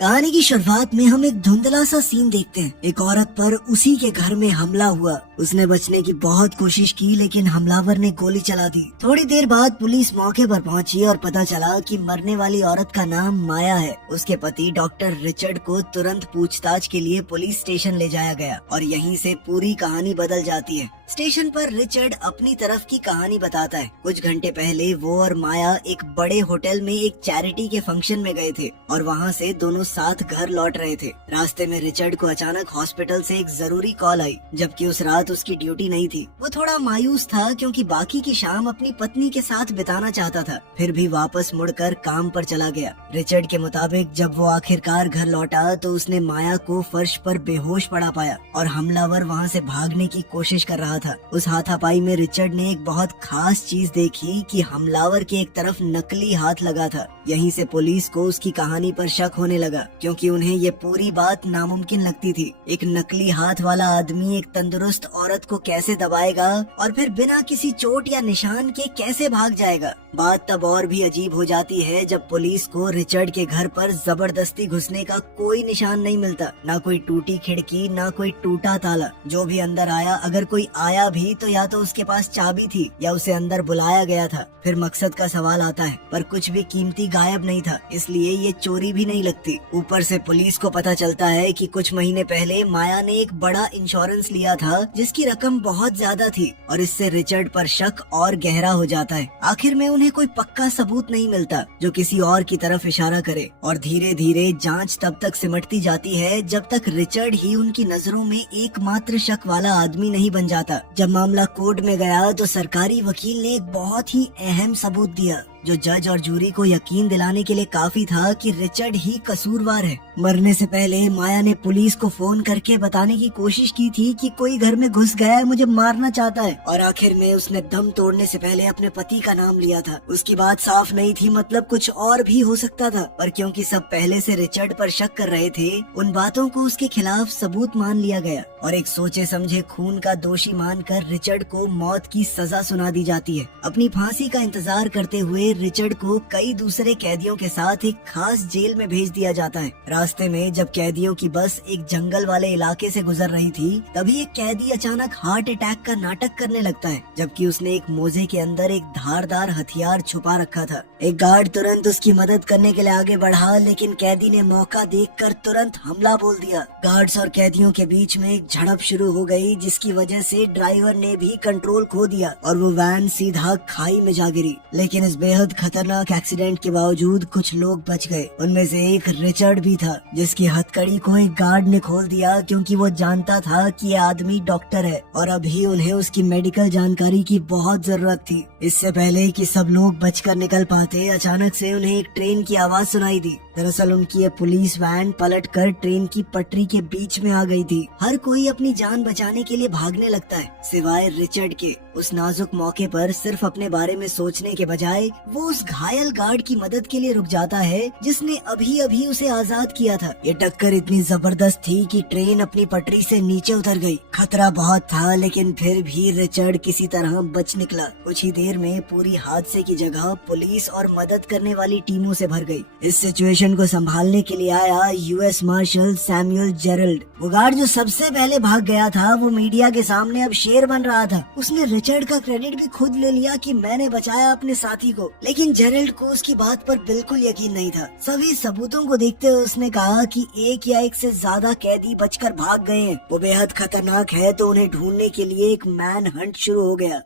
कहानी की शुरुआत में हम एक धुंधला सा सीन देखते हैं। एक औरत पर उसी के घर में हमला हुआ। उसने बचने की बहुत कोशिश की लेकिन हमलावर ने गोली चला दी। थोड़ी देर बाद पुलिस मौके पर पहुंची और पता चला कि मरने वाली औरत का नाम माया है। उसके पति डॉक्टर रिचर्ड को तुरंत पूछताछ के लिए पुलिस स्टेशन ले जाया गया और यहीं से पूरी कहानी बदल जाती है। स्टेशन पर रिचर्ड अपनी तरफ की कहानी बताता है। कुछ घंटे पहले वो और माया एक बड़े होटल में एक चैरिटी के फंक्शन में गए थे और वहाँ से दोनों साथ घर लौट रहे थे। रास्ते में रिचर्ड को अचानक हॉस्पिटल से एक जरूरी कॉल आई, जबकि उस रात उसकी ड्यूटी नहीं थी। वो थोड़ा मायूस था क्योंकि बाकी की शाम अपनी पत्नी के साथ बिताना चाहता था, फिर भी वापस मुड़कर काम पर चला गया। रिचर्ड के मुताबिक जब वो आखिरकार घर लौटा तो उसने माया को फर्श पर बेहोश पड़ा पाया और हमलावर वहाँ से भागने की कोशिश कर रहा था। उस हाथापाई में रिचर्ड ने एक बहुत खास चीज देखी कि हमलावर के एक तरफ नकली हाथ लगा था। यहीं से पुलिस को उसकी कहानी पर शक होने लगा क्योंकि उन्हें ये पूरी बात नामुमकिन लगती थी। एक नकली हाथ वाला आदमी एक तंदुरुस्त औरत को कैसे दबाएगा और फिर बिना किसी चोट या निशान के कैसे भाग जाएगा। बात तब और भी अजीब हो जाती है जब पुलिस को रिचर्ड के घर पर जबरदस्ती घुसने का कोई निशान नहीं मिलता, ना कोई टूटी खिड़की, ना कोई टूटा ताला। जो भी अंदर आया, अगर कोई आया भी तो या तो उसके पास चाबी थी या उसे अंदर बुलाया गया था। फिर मकसद का सवाल आता है, पर कुछ भी कीमती गायब नहीं था, इसलिए ये चोरी भी नहीं लगती। ऊपर से पुलिस को पता चलता है कि कुछ महीने पहले माया ने एक बड़ा इंश्योरेंस लिया था जिसकी रकम बहुत ज्यादा थी और इससे रिचर्ड पर शक और गहरा हो जाता है। आखिर में उन्हें कोई पक्का सबूत नहीं मिलता जो किसी और की तरफ इशारा करे और धीरे धीरे जांच तब तक सिमटती जाती है जब तक रिचर्ड ही उनकी नजरों में एकमात्र शक वाला आदमी नहीं बन जाता। जब मामला कोर्ट में गया तो सरकारी वकील ने एक बहुत ही अहम सबूत दिया जो जज और जूरी को यकीन दिलाने के लिए काफी था कि रिचर्ड ही कसूरवार है। मरने से पहले माया ने पुलिस को फोन करके बताने की कोशिश की थी कि कोई घर में घुस गया है, मुझे मारना चाहता है, और आखिर में उसने दम तोड़ने से पहले अपने पति का नाम लिया था। उसकी बात साफ नहीं थी, मतलब कुछ और भी हो सकता था, पर क्योंकि सब पहले से रिचर्ड पर शक कर रहे थे, उन बातों को उसके खिलाफ सबूत मान लिया गया और एक सोचे समझे खून का दोषी मानकर रिचर्ड को मौत की सजा सुना दी जाती है। अपनी फांसी का इंतजार करते हुए रिचर्ड को कई दूसरे कैदियों के साथ एक खास जेल में भेज दिया जाता है। रास्ते में जब कैदियों की बस एक जंगल वाले इलाके से गुजर रही थी, तभी एक कैदी अचानक हार्ट अटैक का नाटक करने लगता है, जबकि उसने एक मोजे के अंदर एक धारदार हथियार छुपा रखा था। एक गार्ड तुरंत उसकी मदद करने के लिए आगे बढ़ा, लेकिन कैदी ने मौका देखकर तुरंत हमला बोल दिया। गार्ड्स और कैदियों के बीच में एक झड़प शुरू हो गई, जिसकी वजह से ड्राइवर ने भी कंट्रोल खो दिया और वो वैन सीधा खाई में जा गिरी। लेकिन इस बेहद खतरनाक एक्सीडेंट के बावजूद कुछ लोग बच गए। उनमें से एक रिचर्ड भी था, जिसकी हथकड़ी को एक गार्ड ने खोल दिया क्योंकि वो जानता था कि ये आदमी डॉक्टर है और अभी उन्हें उसकी मेडिकल जानकारी की बहुत जरूरत थी। इससे पहले कि सब लोग बचकर निकल पाते, अचानक से उन्हें एक ट्रेन की आवाज सुनाई दी। दरअसल उनकी ये पुलिस वैन पलटकर ट्रेन की पटरी के बीच में आ गई थी। हर कोई अपनी जान बचाने के लिए भागने लगता है, सिवाय रिचर्ड के। उस नाजुक मौके पर सिर्फ अपने बारे में सोचने के बजाय वो उस घायल गार्ड की मदद के लिए रुक जाता है जिसने अभी अभी उसे आजाद किया था। ये टक्कर इतनी जबरदस्त थी कि ट्रेन अपनी पटरी से नीचे उतर गई। खतरा बहुत था, लेकिन फिर भी रिचर्ड किसी तरह बच निकला। कुछ ही देर में पूरी हादसे की जगह पुलिस और मदद करने वाली टीमों से भर गई। इस सिचुएशन को संभालने के लिए आया यूएस मार्शल सैमुअल जेरल्ड। वो गार्ड जो सबसे पहले भाग गया था, वो मीडिया के सामने अब शेर बन रहा था। उसने रिचर्ड का क्रेडिट भी खुद ले लिया कि मैंने बचाया अपने साथी को, लेकिन जेरल्ड को उसकी बात पर बिल्कुल यकीन नहीं था। सभी सबूतों को देखते हुए उसने कहा कि एक या एक से ज्यादा कैदी बचकर भाग गए हैं। वो बेहद खतरनाक है, तो उन्हें ढूंढने के लिए एक मैन हंट शुरू हो गया।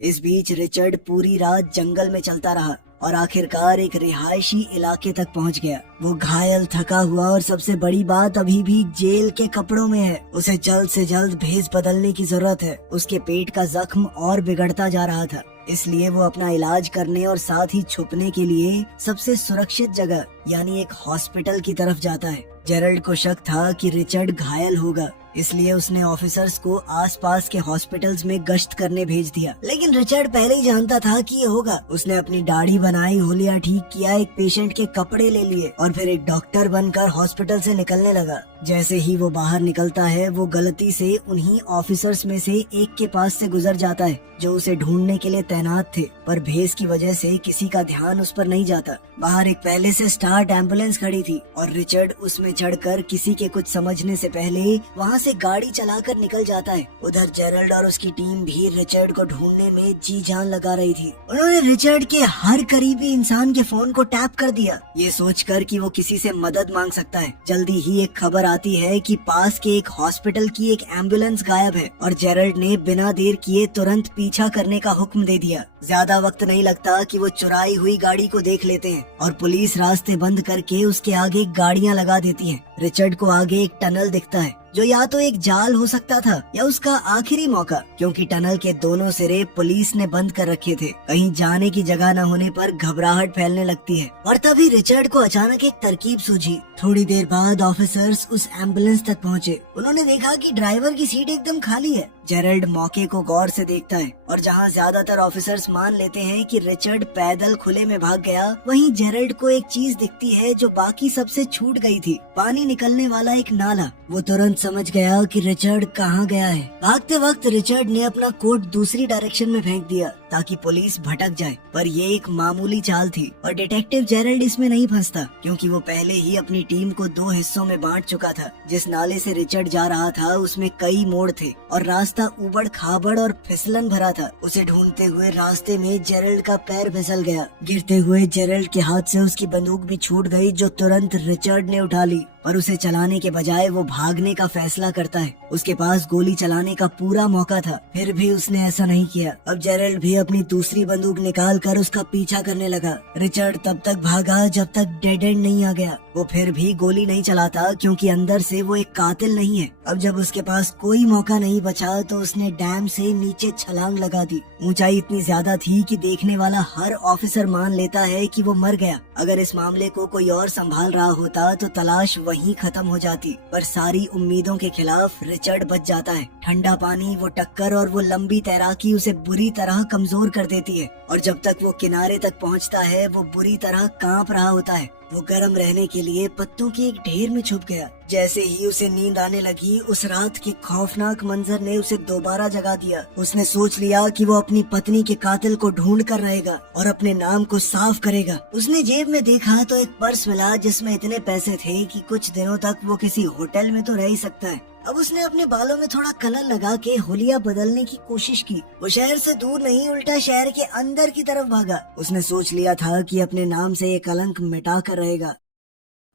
इस बीच रिचर्ड पूरी रात जंगल में चलता रहा और आखिरकार एक रिहायशी इलाके तक पहुंच गया। वो घायल, थका हुआ और सबसे बड़ी बात अभी भी जेल के कपड़ों में है। उसे जल्द से जल्द भेस बदलने की जरूरत है। उसके पेट का जख्म और बिगड़ता जा रहा था, इसलिए वो अपना इलाज करने और साथ ही छुपने के लिए सबसे सुरक्षित जगह यानी एक हॉस्पिटल की तरफ जाता है। जेरल्ड को शक था कि रिचर्ड घायल होगा, इसलिए उसने ऑफिसर्स को आसपास के हॉस्पिटल्स में गश्त करने भेज दिया। लेकिन रिचर्ड पहले ही जानता था कि ये होगा। उसने अपनी दाढ़ी बनाई, होलिया ठीक किया, एक पेशेंट के कपड़े ले लिए और फिर एक डॉक्टर बनकर हॉस्पिटल से निकलने लगा। जैसे ही वो बाहर निकलता है, वो गलती से उन्हीं ऑफिसर्स में से एक के पास से गुजर जाता है जो उसे ढूंढने के लिए तैनात थे, पर भेस की वजह से किसी का ध्यान उस पर नहीं जाता। बाहर एक पहले से स्टार घबराहट एम्बुलेंस खड़ी थी और रिचर्ड उसमें चढ़कर किसी के कुछ समझने से पहले वहाँ से गाड़ी चलाकर निकल जाता है। उधर जेरल्ड और उसकी टीम भी रिचर्ड को ढूंढने में जी जान लगा रही थी। उन्होंने रिचर्ड के हर करीबी इंसान के फोन को टैप कर दिया, ये सोचकर कि वो किसी से मदद मांग सकता है। जल्दी ही एक खबर आती है कि पास के एक हॉस्पिटल की एक एम्बुलेंस गायब है और जेरल्ड ने बिना देर किए तुरंत पीछा करने का हुक्म दे दिया। ज्यादा वक्त नहीं लगता कि वो चुराई हुई गाड़ी को देख लेते हैं और पुलिस रास्ते बंद करके उसके आगे गाड़ियां लगा देती है। रिचर्ड को आगे एक टनल दिखता है जो या तो एक जाल हो सकता था या उसका आखिरी मौका, क्योंकि टनल के दोनों सिरे पुलिस ने बंद कर रखे थे। कहीं जाने की जगह न होने पर घबराहट फैलने लगती है और तभी रिचर्ड को अचानक एक तरकीब सूझी। थोड़ी देर बाद ऑफिसर्स उस एम्बुलेंस तक पहुँचे। उन्होंने देखा कि ड्राइवर की सीट एकदम खाली है। जेरल्ड मौके को गौर से देखता है और जहाँ ज्यादातर ऑफिसर्स मान लेते हैं कि रिचर्ड पैदल खुले में भाग गया, वहीं जेरल्ड को एक चीज दिखती है जो बाकी सबसे छूट गई थी, पानी निकलने वाला एक नाला। वो तुरंत समझ गया कि रिचर्ड कहाँ गया है। भागते वक्त रिचर्ड ने अपना कोट दूसरी डायरेक्शन में फेंक दिया ताकि पुलिस भटक जाए, पर ये एक मामूली चाल थी और डिटेक्टिव जेरल्ड इसमें नहीं फंसता, क्योंकि वो पहले ही अपनी टीम को 2 हिस्सों में बांट चुका था। जिस नाले से रिचर्ड जा रहा था उसमें कई मोड़ थे और रास्ता उबड़ खाबड़ और फिसलन भरा था। उसे ढूंढते हुए रास्ते में जेरल्ड का पैर फिसल गया। गिरते हुए जेरल्ड के हाथ से उसकी बंदूक भी छूट गई, जो तुरंत रिचर्ड ने उठा ली, पर उसे चलाने के बजाय वो भागने का फैसला करता है। उसके पास गोली चलाने का पूरा मौका था, फिर भी उसने ऐसा नहीं किया। अब जेरल्ड भी अपनी दूसरी बंदूक निकाल कर उसका पीछा करने लगा। रिचर्ड तब तक भागा जब तक डेड एंड नहीं आ गया। वो फिर भी गोली नहीं चलाता, क्योंकि अंदर से वो एक कातिल नहीं है। अब जब उसके पास कोई मौका नहीं बचा तो उसने डैम से नीचे छलांग लगा दी। ऊंचाई इतनी ज्यादा थी कि देखने वाला हर ऑफिसर मान लेता है कि वो मर गया। अगर इस मामले को कोई और संभाल रहा होता तो तलाश वहीं खत्म हो जाती, पर सारी उम्मीदों के खिलाफ रिचर्ड बच जाता है। ठंडा पानी, वो टक्कर और वो लंबी तैराकी उसे बुरी तरह कमजोर कर देती है और जब तक वो किनारे तक पहुंचता है वो बुरी तरह कांप रहा होता है। वो गर्म रहने के लिए पत्तों के एक ढेर में छुप गया। जैसे ही उसे नींद आने लगी, उस रात के खौफनाक मंजर ने उसे दोबारा जगा दिया। उसने सोच लिया कि वो अपनी पत्नी के कातिल को ढूंढ कर रहेगा और अपने नाम को साफ करेगा। उसने जेब में देखा तो एक पर्स मिला जिसमें इतने पैसे थे कि कुछ दिनों तक वो किसी होटल में तो रह ही सकता है। अब उसने अपने बालों में थोड़ा कलर लगा के हुलिया बदलने की कोशिश की। वो शहर से दूर नहीं, उल्टा शहर के अंदर की तरफ भागा। उसने सोच लिया था कि अपने नाम से ये कलंक मिटा कर रहेगा।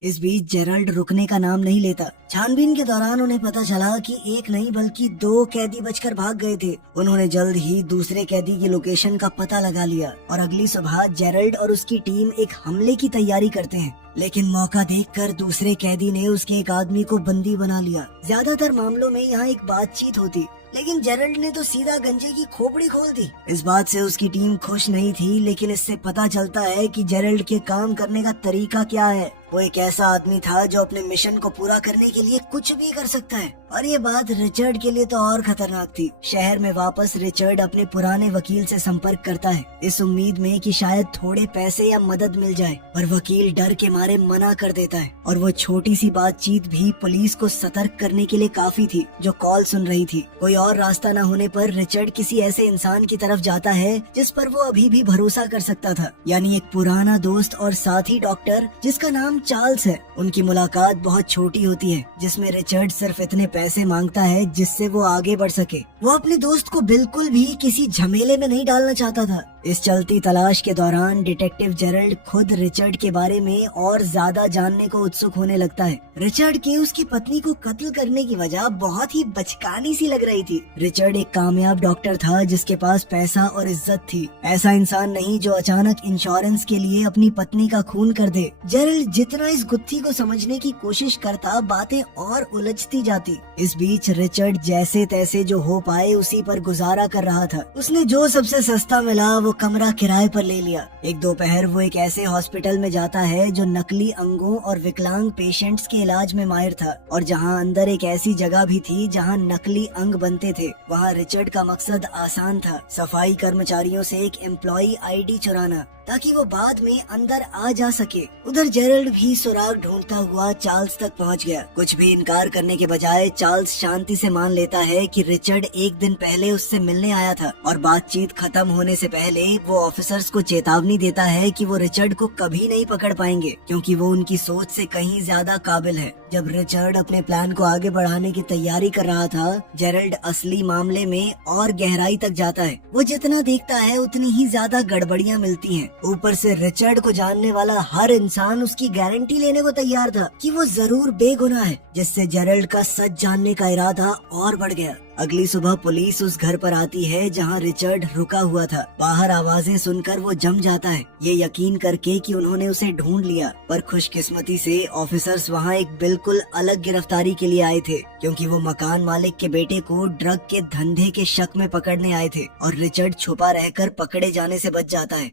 इस बीच जेरल्ड रुकने का नाम नहीं लेता। छानबीन के दौरान उन्हें पता चला कि एक नहीं बल्कि 2 कैदी बचकर भाग गए थे। उन्होंने जल्द ही दूसरे कैदी की लोकेशन का पता लगा लिया और अगली सुबह जेरल्ड और उसकी टीम एक हमले की तैयारी करते हैं। लेकिन मौका देखकर दूसरे कैदी ने उसके एक आदमी को बंदी बना लिया। ज्यादातर मामलों में यहाँ एक बातचीत होती, लेकिन जेरल्ड ने तो सीधा गंजे की खोपड़ी खोल दी। इस बात से उसकी टीम खुश नहीं थी, लेकिन इससे पता चलता है कि जेरल्ड के काम करने का तरीका क्या है। वो एक ऐसा आदमी था जो अपने मिशन को पूरा करने के लिए कुछ भी कर सकता है, और ये बात रिचर्ड के लिए तो और खतरनाक थी। शहर में वापस रिचर्ड अपने पुराने वकील से संपर्क करता है, इस उम्मीद में कि शायद थोड़े पैसे या मदद मिल जाए, पर वकील डर के मारे मना कर देता है। और वो छोटी सी बातचीत भी पुलिस को सतर्क करने के लिए काफी थी, जो कॉल सुन रही थी। कोई और रास्ता न होने पर रिचर्ड किसी ऐसे इंसान की तरफ जाता है जिस पर वो अभी भी भरोसा कर सकता था, यानी एक पुराना दोस्त और साथी डॉक्टर जिसका नाम चार्ल्स है। उनकी मुलाकात बहुत छोटी होती है, जिसमें रिचर्ड सिर्फ इतने पैसे मांगता है जिससे वो आगे बढ़ सके। वो अपने दोस्त को बिल्कुल भी किसी झमेले में नहीं डालना चाहता था। इस चलती तलाश के दौरान डिटेक्टिव जेरल्ड खुद रिचर्ड के बारे में और ज्यादा जानने को उत्सुक होने लगता है। रिचर्ड के उसकी पत्नी को कत्ल करने की वजह बहुत ही बचकानी सी लग रही थी। रिचर्ड एक कामयाब डॉक्टर था जिसके पास पैसा और इज्जत थी, ऐसा इंसान नहीं जो अचानक इंश्योरेंस के लिए अपनी पत्नी का खून कर दे। जेरल्ड जितना इस गुत्थी को समझने की कोशिश करता, बातें और उलझती जाती। इस बीच रिचर्ड जैसे तैसे जो हो पाए उसी पर गुजारा कर रहा था। उसने जो सबसे सस्ता मिला वो कमरा किराए पर ले लिया। एक दोपहर वो एक ऐसे हॉस्पिटल में जाता है जो नकली अंगों और विकलांग पेशेंट्स के इलाज में माहिर था, और जहां अंदर एक ऐसी जगह भी थी जहां नकली अंग बनते थे। वहां रिचर्ड का मकसद आसान था, सफाई कर्मचारियों से एक एम्प्लॉई आईडी चुराना, ताकि वो बाद में अंदर आ जा सके। उधर जेरल्ड भी सुराग ढूंढता हुआ चार्ल्स तक पहुंच गया। कुछ भी इनकार करने के बजाय चार्ल्स शांति से मान लेता है कि रिचर्ड एक दिन पहले उससे मिलने आया था, और बातचीत खत्म होने से पहले वो ऑफिसर्स को चेतावनी देता है कि वो रिचर्ड को कभी नहीं पकड़ पाएंगे क्योंकि वो उनकी सोच से कहीं ज्यादा काबिल है। जब रिचर्ड अपने प्लान को आगे बढ़ाने की तैयारी कर रहा था, जेरल्ड असली मामले में और गहराई तक जाता है। वो जितना देखता है उतनी ही ज्यादा गड़बड़ियां मिलती हैं। ऊपर से रिचर्ड को जानने वाला हर इंसान उसकी गारंटी लेने को तैयार था कि वो जरूर बेगुनाह है, जिससे जेरल्ड का सच जानने का इरादा और बढ़ गया। अगली सुबह पुलिस उस घर पर आती है जहां रिचर्ड रुका हुआ था। बाहर आवाजें सुनकर वो जम जाता है, ये यकीन करके कि उन्होंने उसे ढूंढ लिया। पर खुशकिस्मती से ऑफिसर्स वहां एक बिल्कुल अलग गिरफ्तारी के लिए आए थे, क्योंकि वो मकान मालिक के बेटे को ड्रग के धंधे के शक में पकड़ने आए थे और रिचर्ड छुपा रहकर पकड़े जाने से बच जाता है।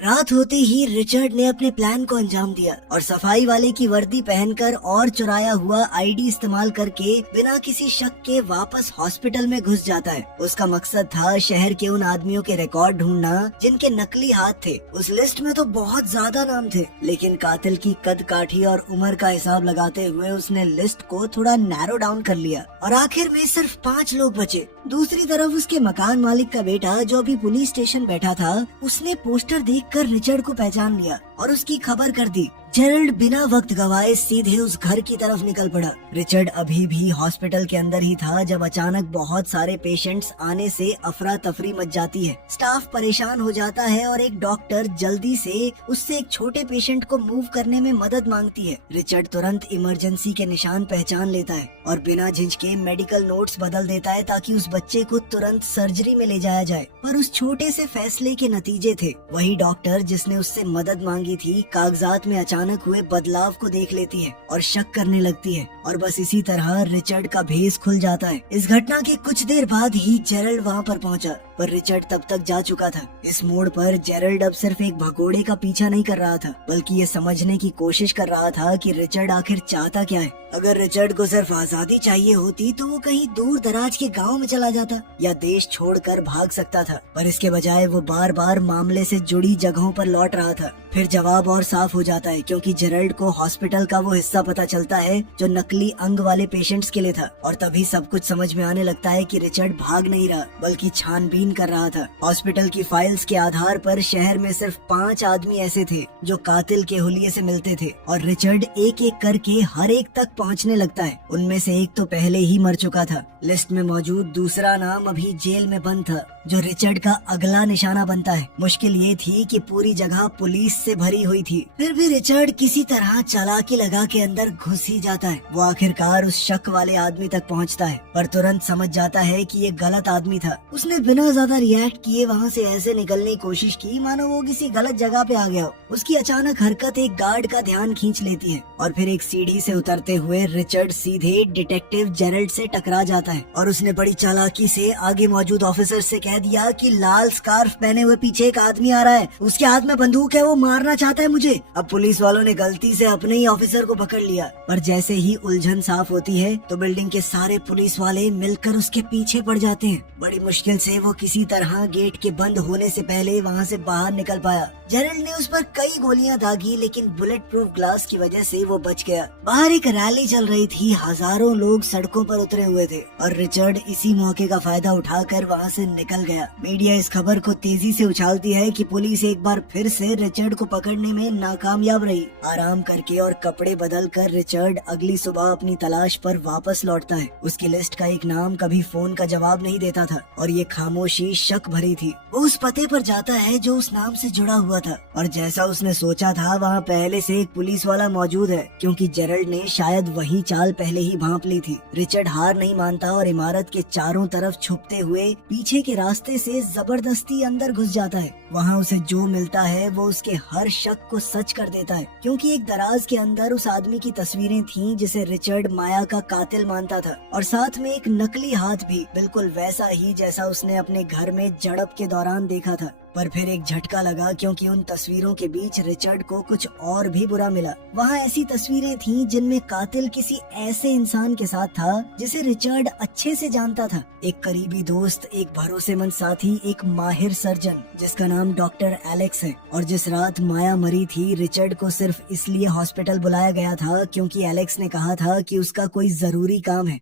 रात होते ही रिचर्ड ने अपने प्लान को अंजाम दिया और सफाई वाले की वर्दी पहनकर और चुराया हुआ आईडी इस्तेमाल करके बिना किसी शक के वापस हॉस्पिटल में घुस जाता है। उसका मकसद था शहर के उन आदमियों के रिकॉर्ड ढूंढना जिनके नकली हाथ थे। उस लिस्ट में तो बहुत ज्यादा नाम थे, लेकिन कातिल की कद काठी और उम्र का हिसाब लगाते हुए उसने लिस्ट को थोड़ा नैरो डाउन कर लिया और आखिर में सिर्फ 5 लोग बचे। दूसरी तरफ उसके मकान मालिक का बेटा जो अभी पुलिस स्टेशन बैठा था, उसने पोस्टर देखकर रिचर्ड को पहचान लिया और उसकी खबर कर दी। जेरल्ड बिना वक्त गवाए सीधे उस घर की तरफ निकल पड़ा। रिचर्ड अभी भी हॉस्पिटल के अंदर ही था जब अचानक बहुत सारे पेशेंट्स आने से अफरा तफरी मच जाती है। स्टाफ परेशान हो जाता है और एक डॉक्टर जल्दी से उससे एक छोटे पेशेंट को मूव करने में मदद मांगती है। रिचर्ड तुरंत इमरजेंसी के निशान पहचान लेता है और बिना झिझके मेडिकल नोट्स बदल देता है ताकि उस बच्चे को तुरंत सर्जरी में ले जाया जाए। पर उस छोटे से फैसले के नतीजे थे। वही डॉक्टर जिसने उससे मदद मांगी थी, कागजात में अचानक हुए बदलाव को देख लेती है और शक करने लगती है और बस इसी तरह रिचर्ड का भेस खुल जाता है। इस घटना के कुछ देर बाद ही जेरल्ड वहाँ पर पहुँचा, पर रिचर्ड तब तक जा चुका था। इस मोड़ पर जेरल्ड अब सिर्फ एक भगोड़े का पीछा नहीं कर रहा था, बल्कि ये समझने की कोशिश कर रहा था कि रिचर्ड आखिर चाहता क्या है। अगर रिचर्ड को सिर्फ आजादी चाहिए होती तो वो कहीं दूर दराज के गांव में चला जाता या देश छोड़कर भाग सकता था, पर इसके बजाय वो बार बार मामले से जुड़ी जगहों पर लौट रहा था। फिर जवाब और साफ हो जाता है, क्योंकि जेरल्ड को हॉस्पिटल का वो हिस्सा पता चलता है जो नकली अंग वाले पेशेंट्स के लिए था, और तभी सब कुछ समझ में आने लगता है कि रिचर्ड भाग नहीं रहा बल्कि छानबीन कर रहा था। हॉस्पिटल की फाइल्स के आधार पर शहर में सिर्फ 5 आदमी ऐसे थे जो कातिल के हुलिये से मिलते थे, और रिचर्ड एक एक करके हर एक तक पहुंचने लगता है। उनमें से एक तो पहले ही मर चुका था। लिस्ट में मौजूद दूसरा नाम अभी जेल में बंद था, जो रिचर्ड का अगला निशाना बनता है। मुश्किल ये थी कि पूरी जगह पुलिस से भरी हुई थी, फिर भी रिचर्ड किसी तरह चालाकी लगा के अंदर घुस ही जाता है। वो आखिरकार उस शक वाले आदमी तक पहुंचता है, पर तुरंत समझ जाता है कि ये गलत आदमी था। उसने बिना ज्यादा रिएक्ट किए वहाँ से ऐसे निकलने की कोशिश की मानो वो किसी गलत जगह पे आ गया हो। उसकी अचानक हरकत एक गार्ड का ध्यान खींच लेती है और फिर एक सीढ़ी से उतरते हुए रिचर्ड सीधे डिटेक्टिव जेरल्ड से टकरा जाता है और उसने बड़ी चालाकी से आगे मौजूद ऑफिसर से कह दिया कि लाल स्कार्फ पहने हुए पीछे एक आदमी आ रहा है, उसके हाथ में बंदूक है, वो मारना चाहता है मुझे। अब पुलिस वालों ने गलती से अपने ही ऑफिसर को पकड़ लिया, पर जैसे ही उलझन साफ होती है तो बिल्डिंग के सारे पुलिस वाले मिलकर उसके पीछे पड़ जाते हैं। बड़ी मुश्किल से वो किसी तरह गेट के बंद होने से पहले वहाँ से बाहर निकल पाया। जेरल्ड ने उस पर कई गोलियां दागी, लेकिन बुलेट प्रूफ ग्लास की वजह से वो बच गया। बाहर एक रैली चल रही थी, हजारों लोग सड़कों पर उतरे हुए थे और रिचर्ड इसी मौके का फायदा उठाकर वहाँ से निकल गया। मीडिया इस खबर को तेजी से उछालती है कि पुलिस एक बार फिर से रिचर्ड को पकड़ने में नाकामयाब रही। आराम करके और कपड़े बदल कर रिचर्ड अगली सुबह अपनी तलाश पर वापस लौटता है। उसकी लिस्ट का एक नाम कभी फोन का जवाब नहीं देता था और ये खामोशी शक भरी थी। वो उस पते पर जाता है जो उस नाम से जुड़ा हुआ था, और जैसा उसने सोचा था वहाँ पहले से एक पुलिस वाला मौजूद है, क्योंकि जेरल्ड ने शायद वही चाल पहले ही भांप ली थी। रिचर्ड हार नहीं मानता और इमारत के चारों तरफ छुपते हुए पीछे के रास्ते से जबरदस्ती अंदर घुस जाता है। वहाँ उसे जो मिलता है वो उसके हर शक को सच कर देता है, क्योंकि एक दराज के अंदर उस आदमी की तस्वीरें थीं जिसे रिचर्ड माया का कातिल मानता था, और साथ में एक नकली हाथ भी, बिल्कुल वैसा ही जैसा उसने अपने घर में झड़प के दौरान देखा था। पर फिर एक झटका लगा, क्योंकि उन तस्वीरों के बीच रिचर्ड को कुछ और भी बुरा मिला। वहाँ ऐसी तस्वीरें थीं जिनमें कातिल किसी ऐसे इंसान के साथ था जिसे रिचर्ड अच्छे से जानता था। एक करीबी दोस्त, एक भरोसेमंद साथी, एक माहिर सर्जन जिसका नाम डॉक्टर एलेक्स है। और जिस रात माया मरी थी, रिचर्ड को सिर्फ इसलिए हॉस्पिटल बुलाया गया था क्योंकि एलेक्स ने कहा था कि उसका कोई जरूरी काम है।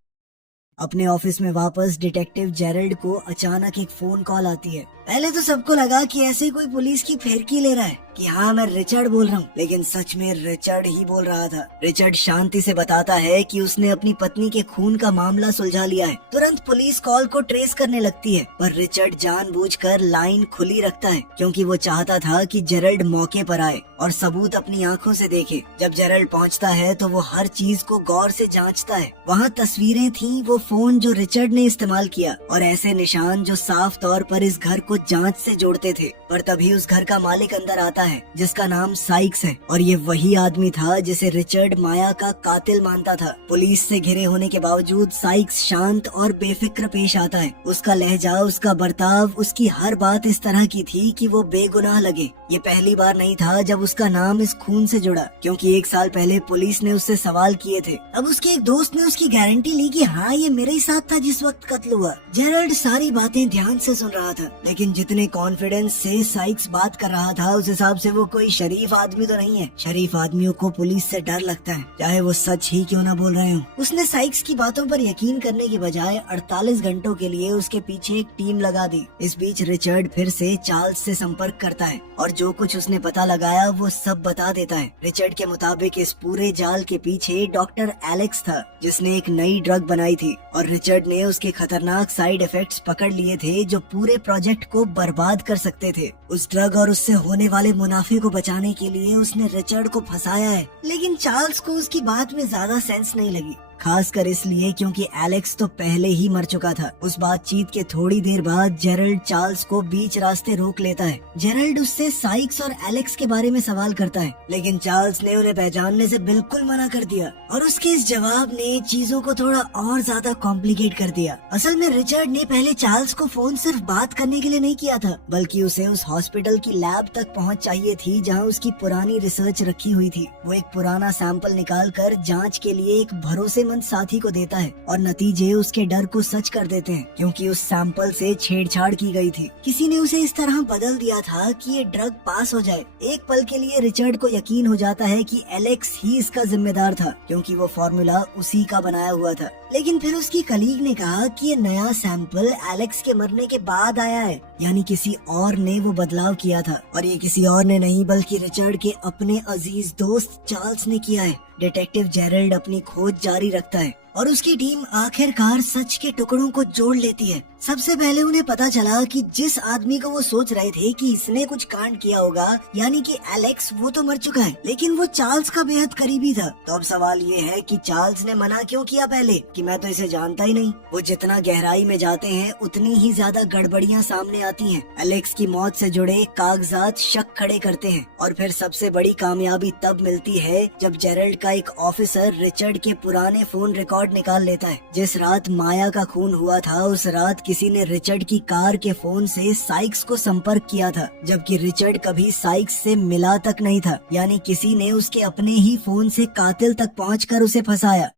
अपने ऑफिस में वापस डिटेक्टिव जेरल्ड को अचानक एक फोन कॉल आती है। पहले तो सबको लगा कि ऐसे कोई पुलिस की फिरकी ले रहा है कि हाँ मैं रिचर्ड बोल रहा हूँ, लेकिन सच में रिचर्ड ही बोल रहा था। रिचर्ड शांति से बताता है कि उसने अपनी पत्नी के खून का मामला सुलझा लिया है। तुरंत पुलिस कॉल को ट्रेस करने लगती है, पर रिचर्ड जानबूझकर लाइन खुली रखता है क्योंकि वो चाहता था कि जेरल्ड मौके पर आए और सबूत अपनी आंखों से देखे। जब जेरल्ड पहुंचता है तो वो हर चीज को गौर से जांचता है। वहाँ तस्वीरें थीं, वो फोन जो रिचर्ड ने इस्तेमाल किया और ऐसे निशान जो साफ तौर पर इस घर को जांच से जोड़ते थे। पर तभी उस घर का मालिक अंदर आता है जिसका नाम साइक्स है और ये वही आदमी था जिसे रिचर्ड माया का कातिल मानता था। पुलिस से घिरे होने के बावजूद साइक्स शांत और बेफिक्र पेश आता है। उसका लहजा, उसका बर्ताव, उसकी हर बात इस तरह की थी कि वो बेगुनाह लगे। ये पहली बार नहीं था जब उसका नाम इस खून से जुड़ा, क्योंकि 1 साल पहले पुलिस ने उससे सवाल किए थे। अब उसके एक दोस्त ने उसकी गारंटी ली कि हाँ ये मेरे ही साथ था जिस वक्त कत्ल हुआ। जेरल्ड सारी बातें ध्यान से सुन रहा था, लेकिन जितने कॉन्फिडेंस से साइक्स बात कर रहा था उस हिसाब से वो कोई शरीफ आदमी तो नहीं है। शरीफ आदमियों को पुलिस से डर लगता है, चाहे वो सच ही क्यों ना बोल रहे हो। उसने साइक्स की बातों पर यकीन करने के बजाय 48 घंटों के लिए उसके पीछे एक टीम लगा दी। इस बीच रिचर्ड फिर से चार्ल्स से संपर्क करता है और जो कुछ उसने पता लगाया वो सब बता देता है। रिचर्ड के मुताबिक इस पूरे जाल के पीछे डॉक्टर एलेक्स था जिसने एक नई ड्रग बनाई थी और रिचर्ड ने उसके खतरनाक साइड इफेक्ट्स पकड़ लिए थे जो पूरे प्रोजेक्ट को बर्बाद कर सकते थे। उस ड्रग और उससे होने वाले मुनाफे को बचाने के लिए उसने रिचर्ड को फंसाया है, लेकिन चार्ल्स को उसकी बात में ज्यादा सेंस नहीं लगी, खासकर इसलिए क्योंकि एलेक्स तो पहले ही मर चुका था। उस बातचीत के थोड़ी देर बाद जेरल्ड चार्ल्स को बीच रास्ते रोक लेता है। जेरल्ड उससे साइक्स और एलेक्स के बारे में सवाल करता है, लेकिन चार्ल्स ने उन्हें पहचानने से बिल्कुल मना कर दिया और उसके इस जवाब ने चीजों को थोड़ा और ज्यादा कॉम्प्लिकेट कर दिया। असल में रिचर्ड ने पहले चार्ल्स को फोन सिर्फ बात करने के लिए नहीं किया था, बल्कि उसे उस हॉस्पिटल की लैब तक पहुँच चाहिए थी जहाँ उसकी पुरानी रिसर्च रखी हुई थी। वो एक पुराना सैंपल निकाल कर जाँच के लिए एक भरोसेमंद साथी को देता है और नतीजे उसके डर को सच कर देते हैं, क्योंकि उस सैंपल से छेड़छाड़ की गई थी। किसी ने उसे इस तरह बदल दिया था कि ये ड्रग पास हो जाए। एक पल के लिए रिचर्ड को यकीन हो जाता है कि एलेक्स ही इसका जिम्मेदार था, क्योंकि वो फॉर्मूला उसी का बनाया हुआ था। लेकिन फिर उसकी कलीग ने कहा कि ये नया सैंपल एलेक्स के मरने के बाद आया है, यानी किसी और ने वो बदलाव किया था और ये किसी और ने नहीं बल्कि रिचर्ड के अपने अजीज दोस्त चार्ल्स ने किया है। डिटेक्टिव जेरल्ड अपनी खोज जारी रखता है और उसकी टीम आखिरकार सच के टुकड़ों को जोड़ लेती है। सबसे पहले उन्हें पता चला कि जिस आदमी को वो सोच रहे थे कि इसने कुछ कांड किया होगा, यानी कि एलेक्स, वो तो मर चुका है, लेकिन वो चार्ल्स का बेहद करीबी था। तो अब सवाल ये है कि चार्ल्स ने मना क्यों किया पहले कि मैं तो इसे जानता ही नहीं। वो जितना गहराई में जाते हैं उतनी ही ज्यादा गड़बड़ियां सामने आती हैं। एलेक्स की मौत से जुड़े कागजात शक खड़े करते हैं और फिर सबसे बड़ी कामयाबी तब मिलती है जब जेरल्ड का एक ऑफिसर रिचर्ड के पुराने फोन रिकॉर्ड निकाल लेता है। जिस रात माया का खून हुआ था उस रात किसी ने रिचर्ड की कार के फोन से साइक्स को संपर्क किया था, जबकि रिचर्ड कभी साइक्स से मिला तक नहीं था, यानी किसी ने उसके अपने ही फोन से कातिल तक पहुंचकर उसे फंसाया।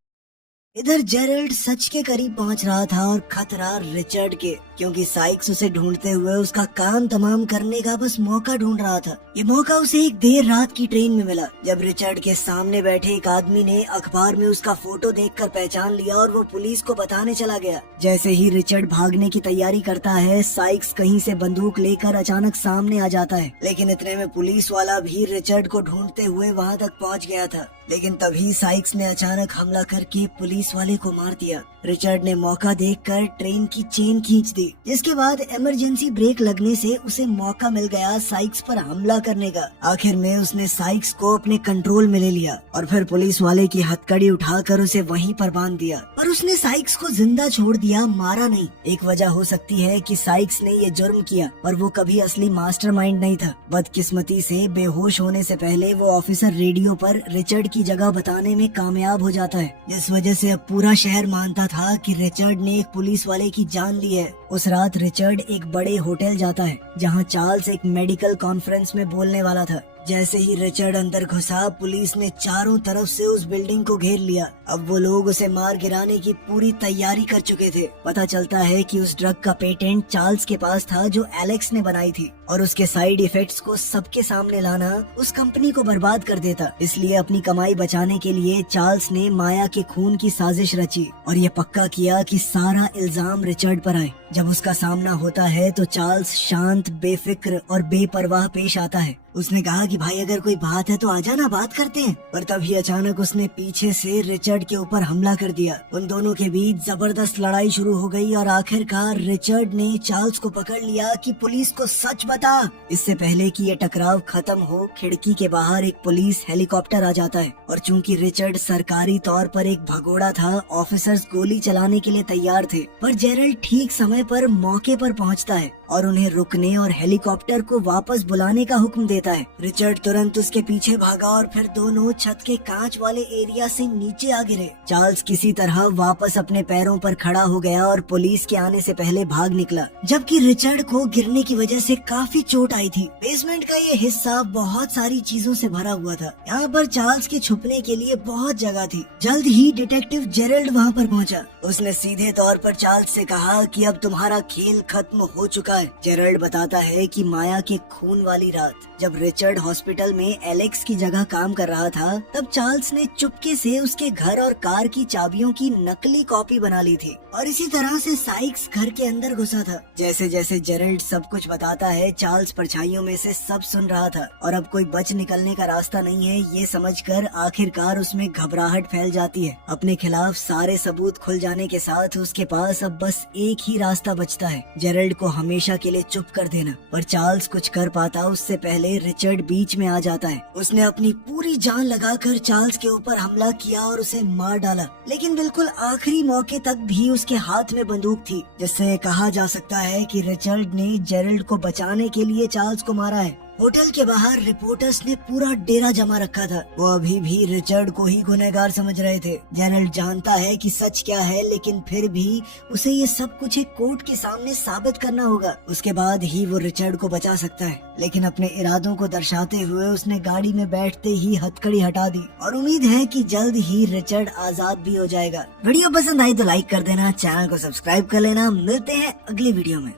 इधर जेरल्ड सच के करीब पहुंच रहा था और खतरा रिचर्ड के, क्योंकि साइक्स उसे ढूंढते हुए उसका काम तमाम करने का बस मौका ढूंढ रहा था। ये मौका उसे एक देर रात की ट्रेन में मिला, जब रिचर्ड के सामने बैठे एक आदमी ने अखबार में उसका फोटो देखकर पहचान लिया और वो पुलिस को बताने चला गया। जैसे ही रिचर्ड भागने की तैयारी करता है, साइक्स कहीं से बंदूक लेकर अचानक सामने आ जाता है, लेकिन इतने में पुलिस वाला भी रिचर्ड को ढूंढते हुए वहाँ तक पहुँच गया था। लेकिन तभी साइक्स ने अचानक हमला करके पुलिस वाले को मार दिया। रिचर्ड ने मौका देखकर ट्रेन की चेन खींच दी, जिसके बाद इमरजेंसी ब्रेक लगने से उसे मौका मिल गया साइक्स पर हमला करने का। आखिर में उसने साइक्स को अपने कंट्रोल में ले लिया और फिर पुलिस वाले की हथकड़ी उठाकर उसे वहीं पर बांध दिया। पर उसने साइक्स को जिंदा छोड़ दिया, मारा नहीं। एक वजह हो सकती है कि साइक्स ने ये जुर्म किया, पर वो कभी असली मास्टरमाइंड नहीं था। बदकिस्मती से बेहोश होने से पहले वो ऑफिसर रेडियो पर रिचर्ड की जगह बताने में कामयाब हो जाता है, जिस वजह से अब पूरा शहर मानता था कि रिचर्ड ने एक पुलिस वाले की जान ली है। उस रात रिचर्ड एक बड़े होटल जाता है जहां चार्ल्स एक मेडिकल कॉन्फ्रेंस में बोलने वाला था। जैसे ही रिचर्ड अंदर घुसा, पुलिस ने चारों तरफ से उस बिल्डिंग को घेर लिया। अब वो लोग उसे मार गिराने की पूरी तैयारी कर चुके थे। पता चलता है कि उस ड्रग का पेटेंट चार्ल्स के पास था जो एलेक्स ने बनाई थी, और उसके साइड इफेक्ट्स को सबके सामने लाना उस कंपनी को बर्बाद कर देता। इसलिए अपनी कमाई बचाने के लिए चार्ल्स ने माया के खून की साजिश रची और ये पक्का किया कि सारा इल्जाम रिचर्ड पर आए। जब उसका सामना होता है तो चार्ल्स शांत, बेफिक्र और बेपरवाह पेश आता है। उसने कहा कि भाई अगर कोई बात है तो आजा ना, बात करते हैं। पर तभी अचानक उसने पीछे से रिचर्ड के ऊपर हमला कर दिया। उन दोनों के बीच जबरदस्त लड़ाई शुरू हो गई और आखिरकार रिचर्ड ने चार्ल्स को पकड़ लिया कि पुलिस को सच बता। इससे पहले कि ये टकराव खत्म हो, खिड़की के बाहर एक पुलिस हेलीकॉप्टर आ जाता है और चूंकि रिचर्ड सरकारी तौर पर एक भगोड़ा था, ऑफिसर्स गोली चलाने के लिए तैयार थे। पर जेरल्ड ठीक समय पर मौके पर पहुंचता है और उन्हें रुकने और हेलीकॉप्टर को वापस बुलाने का हुक्म देता है। रिचर्ड तुरंत उसके पीछे भागा और फिर दोनों छत के कांच वाले एरिया से नीचे आ गिरे। चार्ल्स किसी तरह वापस अपने पैरों पर खड़ा हो गया और पुलिस के आने से पहले भाग निकला, जबकि रिचर्ड को गिरने की वजह से काफी चोट आई थी। बेसमेंट का ये हिस्सा बहुत सारी चीजों से भरा हुआ था। यहाँ पर चार्ल्स के छुपने के लिए बहुत जगह थी। जल्द ही डिटेक्टिव जेरल्ड वहाँ पर पहुँचा। उसने सीधे तौर पर चार्ल्स से कहा कि अब तुम्हारा खेल खत्म हो चुका है। जेरल्ड बताता है कि माया के खून वाली रात जब रिचर्ड हॉस्पिटल में एलेक्स की जगह काम कर रहा था, तब चार्ल्स ने चुपके से उसके घर और कार की चाबियों की नकली कॉपी बना ली थी और इसी तरह से साइक्स घर के अंदर घुसा था। जैसे जैसे जेरल्ड सब कुछ बताता है, चार्ल्स परछाइयों में से सब सुन रहा था और अब कोई बच निकलने का रास्ता नहीं है, ये समझकर आखिरकार उसमें घबराहट फैल जाती है। अपने खिलाफ सारे सबूत खुल जाने के साथ उसके पास अब बस एक ही रास्ता बचता है, जेरल्ड को हमेशा के लिए चुप कर देना। पर चार्ल्स कुछ कर पाता उससे पहले रिचर्ड बीच में आ जाता है। उसने अपनी पूरी जान लगाकर चार्ल्स के ऊपर हमला किया और उसे मार डाला, लेकिन बिल्कुल आखिरी मौके तक भी उसके हाथ में बंदूक थी, जिससे कहा जा सकता है कि रिचर्ड ने जेरल्ड को बचाने के लिए चार्ल्स को मारा है। होटल के बाहर रिपोर्टर्स ने पूरा डेरा जमा रखा था। वो अभी भी रिचर्ड को ही गुनहगार समझ रहे थे। जेरल्ड जानता है कि सच क्या है, लेकिन फिर भी उसे ये सब कुछ एक कोर्ट के सामने साबित करना होगा। उसके बाद ही वो रिचर्ड को बचा सकता है। लेकिन अपने इरादों को दर्शाते हुए उसने गाड़ी में बैठते ही हथकड़ी हटा दी और उम्मीद है कि जल्द ही रिचर्ड आजाद भी हो जाएगा। वीडियो पसंद आई तो लाइक कर देना, चैनल को सब्सक्राइब कर लेना। मिलते हैं अगली वीडियो में।